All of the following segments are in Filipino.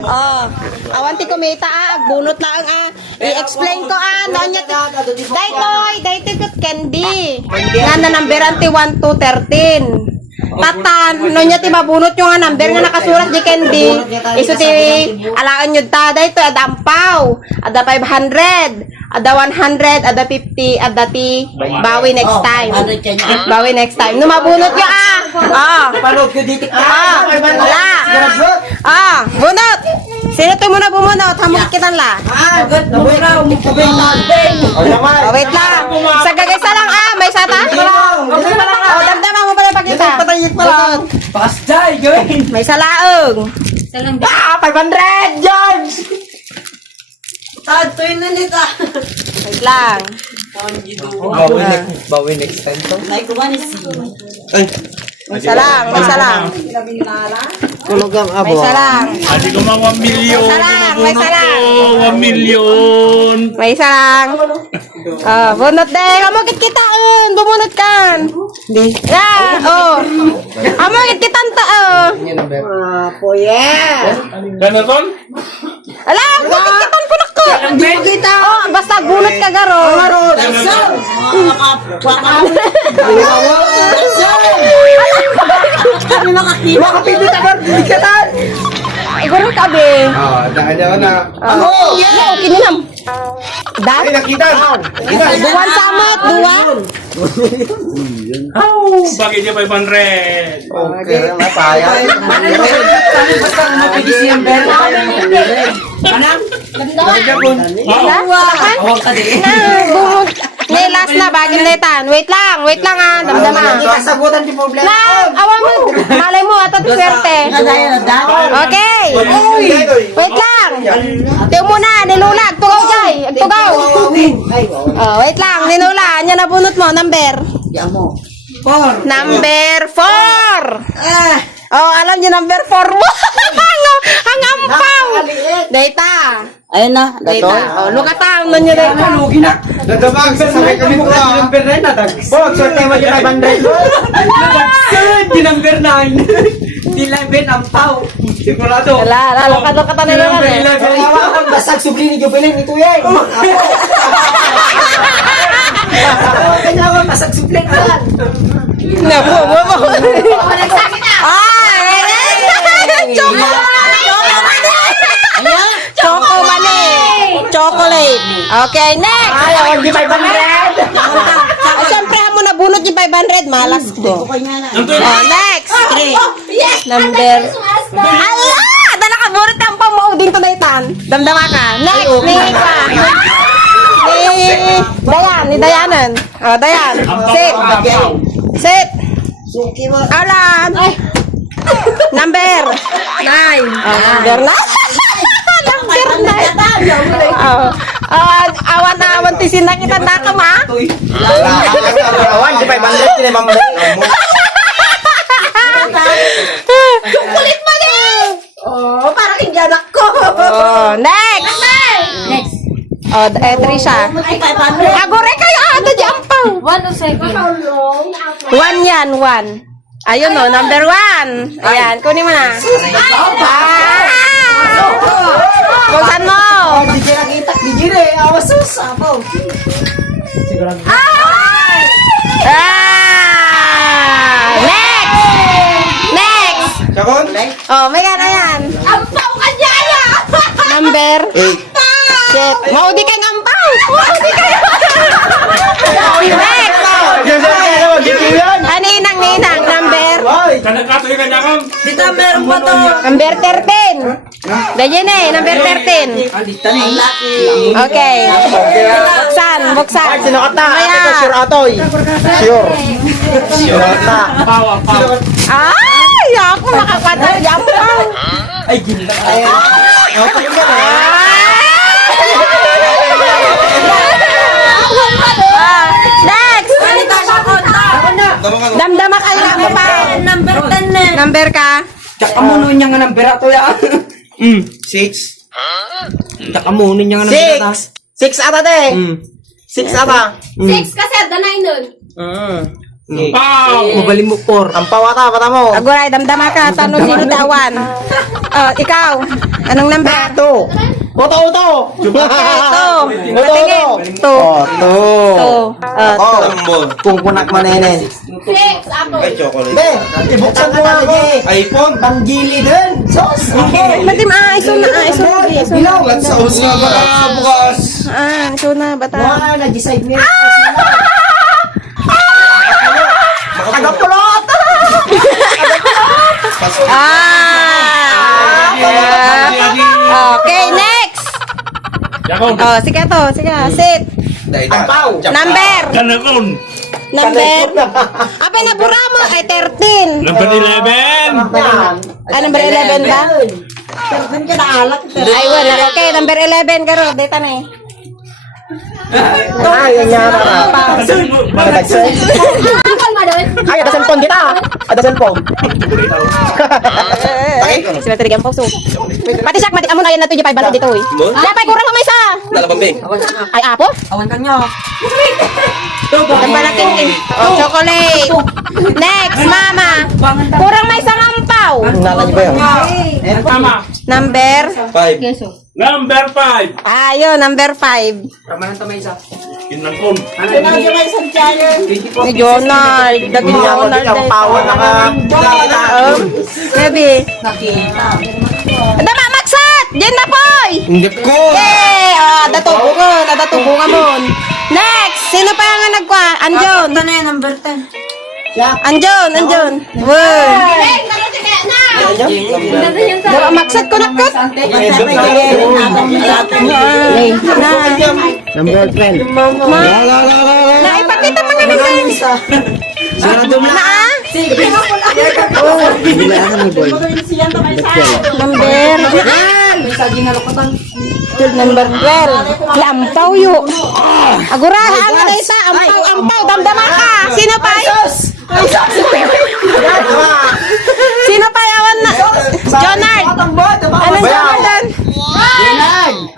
Oh, awanti kumita bunot lang i-explain ko nonya daytoy ket candy. Nga na number anti 1 to 13. Tatan, nonya ti mabunot yung number nga nakasulat di candy. Isu ti alaan nyo ta daytoy ada ampaw, ada 500, ada 100, ada 50, ada ti bawi next time. Bawi next time. No mabunot yo Panood ko dito. Bunot. Sino to muna bumunot? Hamog kitan la. Wait lang. Sa gagaysa lang may sata? Damdaman mo pala pagkita. Pasday, gawin. May salaong. 500, George! Tato yun na nita. Wait lang. Bawi next time to. Like one is May salang. Kulugang May salang. Adi ko mga 1 million. May salang. 1 million. May salang. Bunot de. Hamog kita bumunot kan. Di. Hamog kita Gana ton? Ala, bakit kitan ko nako? Kita. Basta bunot ka garo. Kami makakita. Makapindot agad, dinikatan! Iguro ka be. Dahil na. Okay ninam. Dat. Nakita! Duwan samot, duwan. Bakit niya 500? Okay, napaya. Basta mapigis yung bera. Anang? Awag ka din. May last na bagin netan. Wait lang damdama. Kasagutan di problema. Lang, awan mo. Malay mo atat swerte. Okay. Wait lang. Tiyo muna, nilulag. Tugaw jay. Tugaw. Wait lang, ninula. Anya nabunot mo, number. Number 4. Alam niyo number 4 mo. Ang ampaw. Data. Ayun na. Data. Lukatang nun nyo data. Lugi na. Dadabag sa sakay kami ko. Number 9 na dag. Bog, sorte mo yung 500. Nadagsan, di number 9. Di lang ben ang pau. Sigurado. Wala, lukatan nila nga eh. Basag subli ni Jubilin ito yan. Kanya ako, basag subli na yan. Naku, Choco money. Chocolate. Okay, next. Ayaw, di 500. Siyempre, mo nabunot yung 500. Malas ko. Next. Number. Ala! Dala ka, bunot ang pamauding to daytan. Damdama ka. Next. Next pa. Ni Dayanan. Dayan. Sit. Sit. Alan. Number 9. Number 9. Number 9. Awan ti sinang kita nakam ha. Awan, di 500. Tinimamay. Kulit mo din. Parang indyanak ko. Next. Next. Trisha. Agore kayo ato di ampaw. 1 yan, 1. Ayun o, number 1. Ayan, kunin mo na. Buksan mo. Digire, awas sasabaw. Next. Next. Sakon? May gana yan. Ampaw ka dyan. Number 8. Shit. Maudi kang ampaw. Maudi kayo. Next. Ninang. Number. Kanagkatoy ka niya kam? Dito meron pa to. Number 13. Ganyan number 13. Okay. Buksan. Sino ka ta? Ito, sure atoy. Sure. Sure ata. Pawa. Ay, ako makakata. Yampaw. Ay, gila. Next. Damdama ka lang mo pa. Number 10 na. Number ka. Tsaka muno niya nga ng bera to ya. 6. Tsaka muno niya nga ng bera. 6 ata de. 6 ata. 6 kasi ada 9 nun. Pau! Mabalim mo, por. Ang pawata, pata mo. Aguray, damdama ka. Tanong sino tawan. Ikaw. Anong number? Ito. Oto. Ito. Patingin. Ito. Oto. Ito. Kung kunak manenen. Ay, chocolate. Be, ibuksan mo nga ako. iPhone. Panggili din. Sos. Ba't iso na? Iso na. Let's sauce na ba? Bukas. Iso na. Bata. Wala, nag-decide niya. Tagapulot! Okay, next. Yakon! Sige to. Sige, sit. Ang pau. Number. Kanakon! Number. Apa na bura mo? Ay, 13. Number 11! Number 11 ba? Ay, wala. Okay, number 11. Karo, data na eh. Ay, yan yan. Ay, ada cellphone kita. Ada cellphone. Sila tadi ang pauso. Pati siya, mati amon ayan na 25 balot dito eh. Dapat kurang mo isa. Dalabambing. Ay, apo? Awan ka nyo. Ang balaking chocolate. Next, mama. Kurang may isang ampaw. Nala niyo ba yun? Tama! Number? 5. Number 5! Ayun, number 5. Kinakon! Ni Jonald. Dagi Jonald. Ang pau na Maybe. Dama, magsat! Diyan na poy! Hindi ko. Yay! Datubungan. Nadatubungan mo. Next! Sino pa yung nagkwa? Anjon. Ito na yan, number 10. Anjon. Word. Dama, magsat ko nakot. Number 10. Naipakita mo nga naman. Na? Number 12. Lampaw yo. Agurahan nga na isa. Ampaw. Damdama ka. Sino pa? Sino pa yawan na? Jonard. Anong Jonard?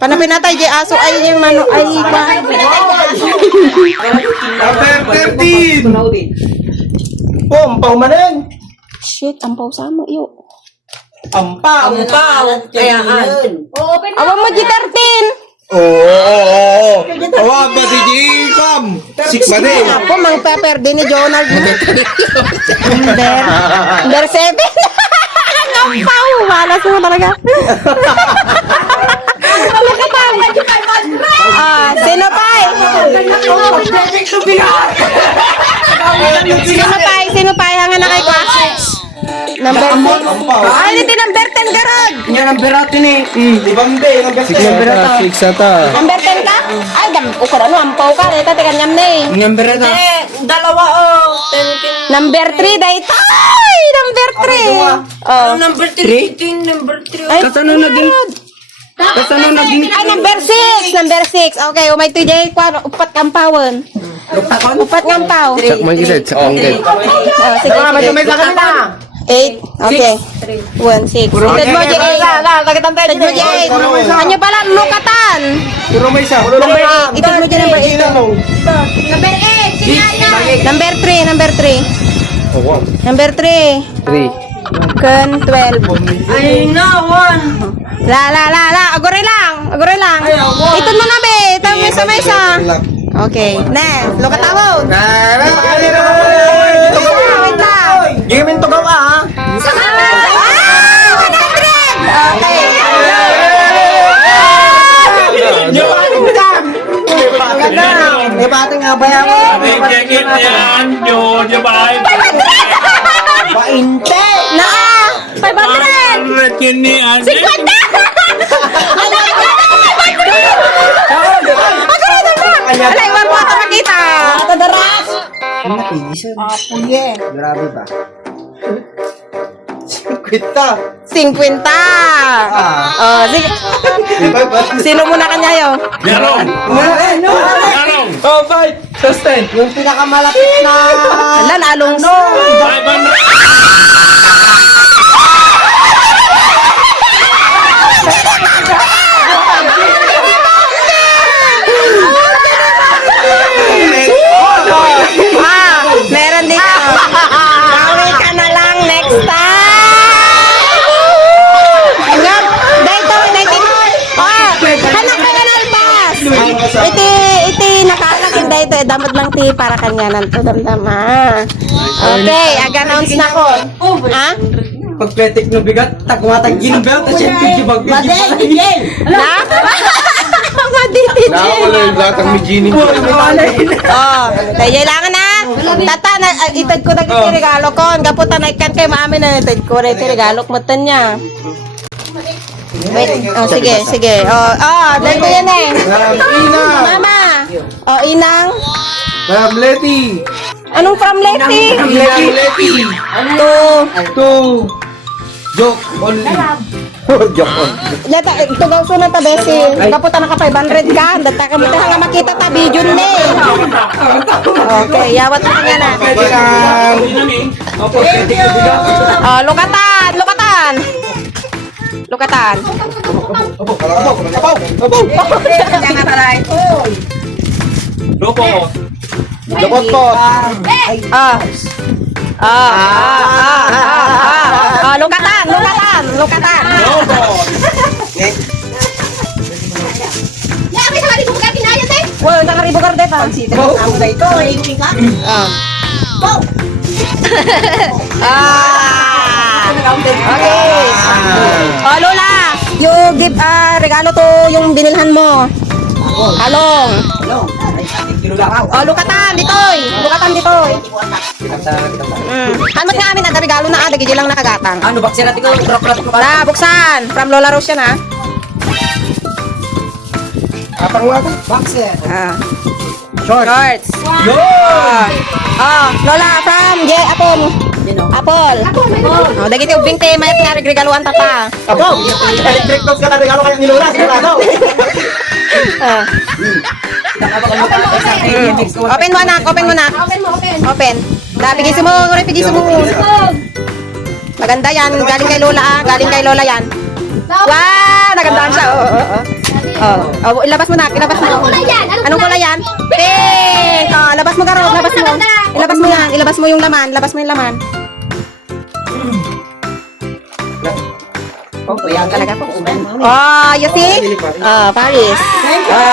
Panapin natay di aso ay yung mano ay pa. Number 13. Oh, ang pau manen. Shit, ampaw sama yo. Ang pau. Kayaan. Awang mo di 13. Oo. Awa ba di Jikam? 6 ba din? Ako mang pepper din ni Jonald. Number 7. Ampaw, malas mo talaga. Sino pa? Sino pa? Hangan na kay kwa? Number 6. Ay, hindi number 10 garag. Yan ang beratin eh. Ibambe, number 10. Number 10 ka? Ay, ukar ano, ampaw ka. Dito, teka nyam na eh. Number na. Dalawa Number 3, dito. Ay, number 3. Oh. Number 3. Number 3. Ay, Kasano naging? Kasano naging? Ay, number 6. Number 6. Okay, umay to jay kwa upat kampawon. Upat ngampaw. Sakman isa, sakman din. Sige. May sa kanila. 8. Okay. 1, 6. Tad mo jay 8. Tad mo jay 8. Anyo pala lukatan. Puro may isa. Number 8. Ito mo dyan number 8. Number 8. Number 3. Number 3. Oh, wow. Number 3. 3. Kan 12. Ay, no, 1. La. Agore lang. Ito mo na be. Ito mo sa mesa. Okay. Next. Lukatawon. Wait lang. Gimin to gawa ha. Okay. May batang nga bayan mo. Check-in yan! Jojo ba? Painte. Naa. 500. Check-in ni Ate! 50. Alay, wag mo ito makita. Tadaras. Grabe ba? Kwita. 50. Oh, sige. Sino muna kanya yo? Yarong! Yarong! Oh, 5. Sustain. Yung pinakamalapit na. Alan, alongso. 500! Meron din ito, damot lang ti para kanya nan to damdama. Okay, ag-announce na ko. Ha? Pagpetik ng bigat, tagwatag ginubel, tapos yung pigibag. Na? Maditi. Nakakala yung lahat ang migining. Oh, kaya kailangan na. Tata, itad ko na kiti regalo ko. Gaputan na ikan kay mami na itad ko na iti regalo ko matan niya. Wait, oh, sige. Dito yan eh. Ina! Mama. Oh, inang. Leti! Anong from Leti? Leti! To. Joke only. Joke only. Leta, ito gaw sunod ta besi. Gaputan na ka 500 ka. Data ka mo nga makita ta video ni. Okay, yawat na nga na. Pwede lang. Oh, lukatan. Lopo. Jokot po. Lukatan. Wow, nakaribo ka rin pa. Okay. Oh, Lola, yung give regalo to yung binilhan mo. Along. Oh, lukatan ditoy. Hanmat nga amin ang regalo na adag lang nakagatang. Ano, baksin natin ko, krok-krok ko. Na, buksan. From Lola Rose yan, ha? Apang nga ako. Baksin. Shorts. Lola, from Apple. Oh, dagiti ubing te, mayat nga regaluan tata. Apo, electric dogs ka na regalo kayo ni Lola, sigurado. Open mo, anak. Open. Pigisi mo. Maganda yan. Galing kay Lola yan. Wow, nagandaan siya. Oh, ilabas mo na. Anong kulay yan? Pink. Oh, labas mo garo. Ilabas mo yung laman. Ayan Talaga po. Oh, you see? Paris.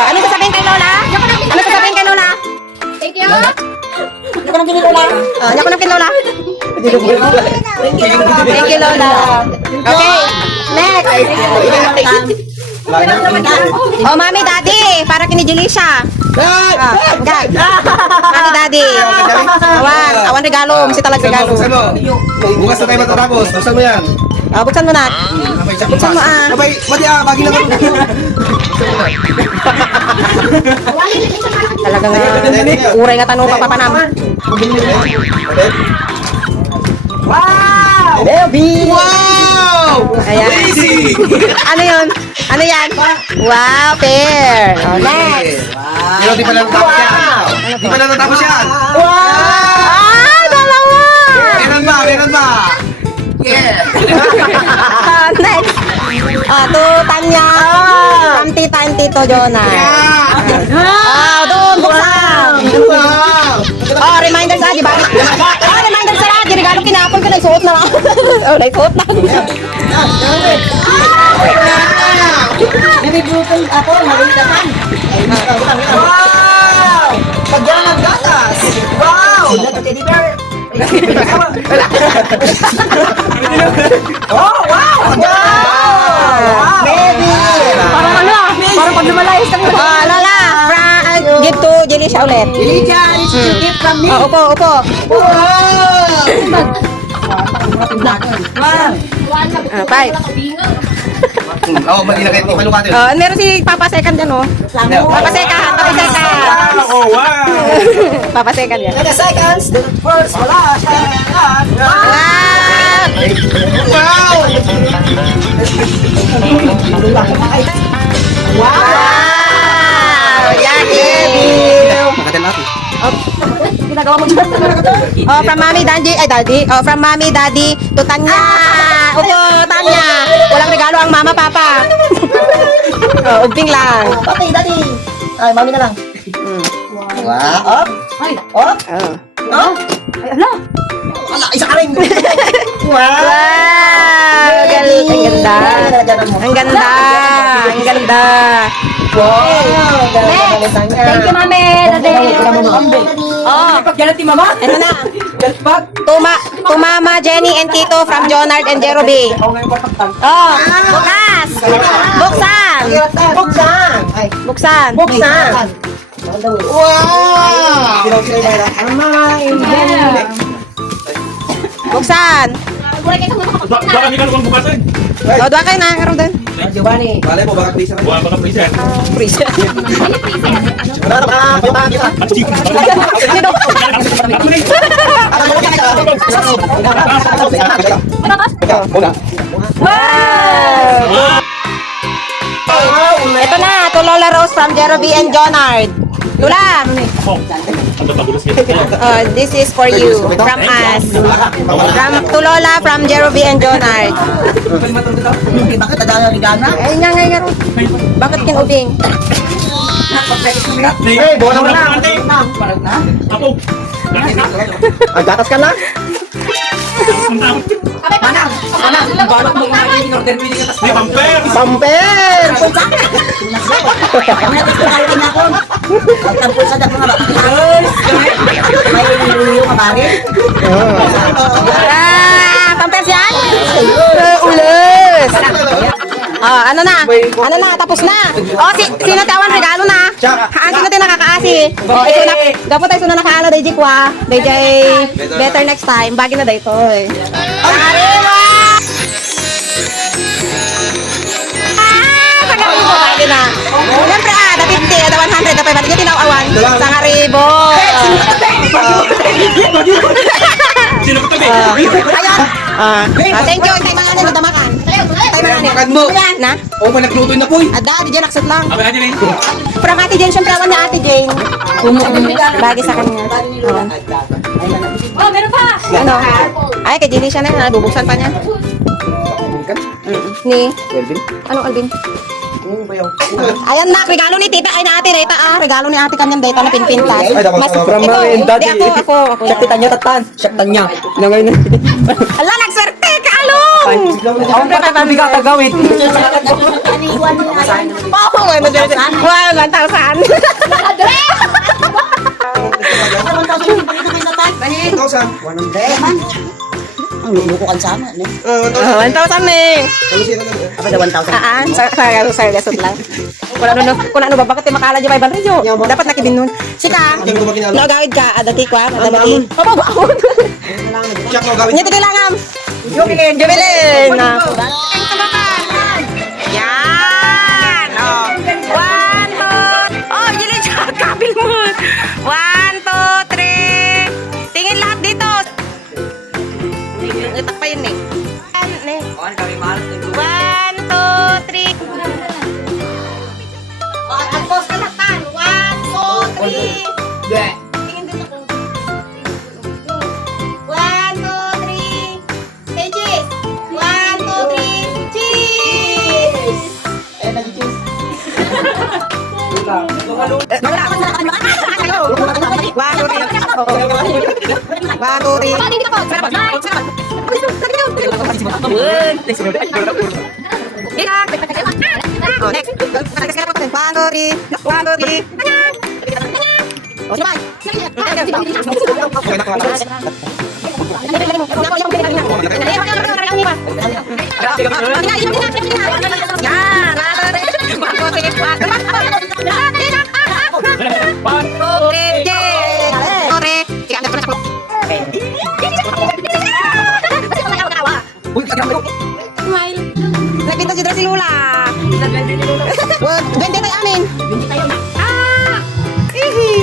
Ano sasabihin kay Lola? Thank you. Nyako ng Lola. Thank you, Lola. Okay, next. Oh, Mami, Daddy. Para kini Jelisha. Gag. Mami, Daddy. Awan regalo. Misi talag regalo. Buksan mo. Bukas na tayo matatapos. Buksan mo yan. Buksan mo na. Buksan mo Sabay, mati bagi na ako. Talagang uray nga tanong papapanam. Baby! Wow! Ayan. Easy! Ano yun? Ano yan? Wow, fair. Oh, next. Pero di pa lang natapos yan. Di pa lang natapos yan. Ah, dalawa! Meron ba? Next. To Tanya. From Tita and Tito Jonah. Doon, buksan. Wow! Reminder sa di ba? Reminder sa di regalo kinapon ko nagsuot na lang. Nagsuot na. Nilibutan ako, nalilakan. Wow! Pagyan ng gatas. Wow! Teddy bear. Oh, wow! Wow! Baby! Parang pag lumalayas kami. Lola, give to Jelisha ulit. Lydia, it's a gift from me. Upo. Five. Oo, mali na kayo. Ipalo ka din. Meron si Papa Second dyan, oh. Papa Second. Oh, wow! Papa Second yan. 10 seconds. The first, wala. Wow! Wow! Jackie! Magatin natin. Ginagawa mo dyan. From Mommy, Daddy. From Mommy, Daddy to Tanya. Opo, Tanya. Walang regalo ang mama, papa. Ubing lang. Okay, daddy. Ay, mami na lang. Wow. Up. Ay. Up. Up. Ay, ala. Ala, isa ka rin. Wow. Wow! Ang ganda. Ang ganda. Thank you, Mami. Oh, Paggalat ni mama. ano na? Galpag. To Mama Jenny and Tito from Jonard and Jerobe. Oh, bukas! Buksan! Buksan! Buksan! Buksan! Baka hindi ka nung bukasan. O, doon kayo na, karoon din. Giovanni. Malay mo, baka please. Buwan baka present. Wow! Ito na, to Lola Rose from Jerobe and Jonard. Lula, Oh, ang tagulos niya. this is for you from us. To Lola from Jerobe and Jonard. Bakit ada yung gana? Ay, nga, Ron. Bakit kinubing? Hey, buwan naman na. Apo. Gatas ka na? Balak mo nga yung order mo yung Di pamper. Pamper! Tampol sa dako nga ba? May yung mabari. Pampers yan? Ulos! Oh, ano na? Ano na? Tapos na. Oh, sino tawan regalo na? Sino tayo nakakaasi? Oh, ito na. Dapat tayo sino nakaala day jikwa. Day better next time. Bagi na day to eh. Arriba! Pagkakali mo, bagi na. Siyempre da 50, da 100, da 500. Yung tinawawan. Sa haribo. Sino ko tabi? Ayun. Thank you. Tayo mga ano, damakan. Tayo mga ano. Makan mo. Na? O, may nagluto na po. Ada, di dyan, aksot lang. Abi aja rin. From Ate Jane, syempre awan na Ate Jane. Lagi sa kanya. Oh, meron pa! Ano? Ay, kay Jenny siya na yun. Bubuksan pa niya. Ni? Anong Alvin? Ayan na, regalo ni Tita. Ay, na Ate Rita. Regalo ni Ate kanyang data na pinpintas. From ito, my daddy. di ako. Saktitan niya tatan. Saktan niya. Na ngayon. Ala, nagswerte, kaalong! Ako pa kami kakagawin. Oo, ano dyan? Wow, 1,000. Ang luluko kan sana. 1,000 eh. Apa ada 1,000? Sa gasot lang. Kung ano ba, bakit makala dyan 500 yun? Dapat nakibinun. Sika, nagawid ka, adati kwa, adati. Opo, baon. Nya tigay langam. Jubilin. Yan. Oh. 1, 2. Oh, yun siya. Kabil mo. 1, 2, 3. Tingin lahat dito. Itak pa yun eh. 1, 2, 3. Ang post ka laktan. 1, 2, 3. Tingin dito ko. 1, 2, 3. Say cheese. 1, 2, 3. Cheese! Smile. Nakita si Drasi Lula. 20 tayo amin. 20 tayo na. Ah! Ihi!